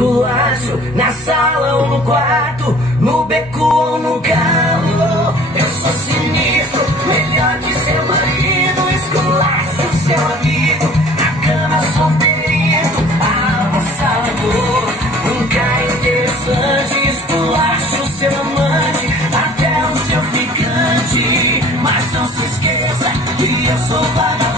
esculacho, na sala ou no quarto, no beco ou no carro. Eu sou sinistro, melhor que seu marido. Esculacho seu amigo, na cama sou perito, avassalador. Nunca é interessante, esculacho seu amante, até o seu ficante. Mas não se esqueça que eu sou vagabundo.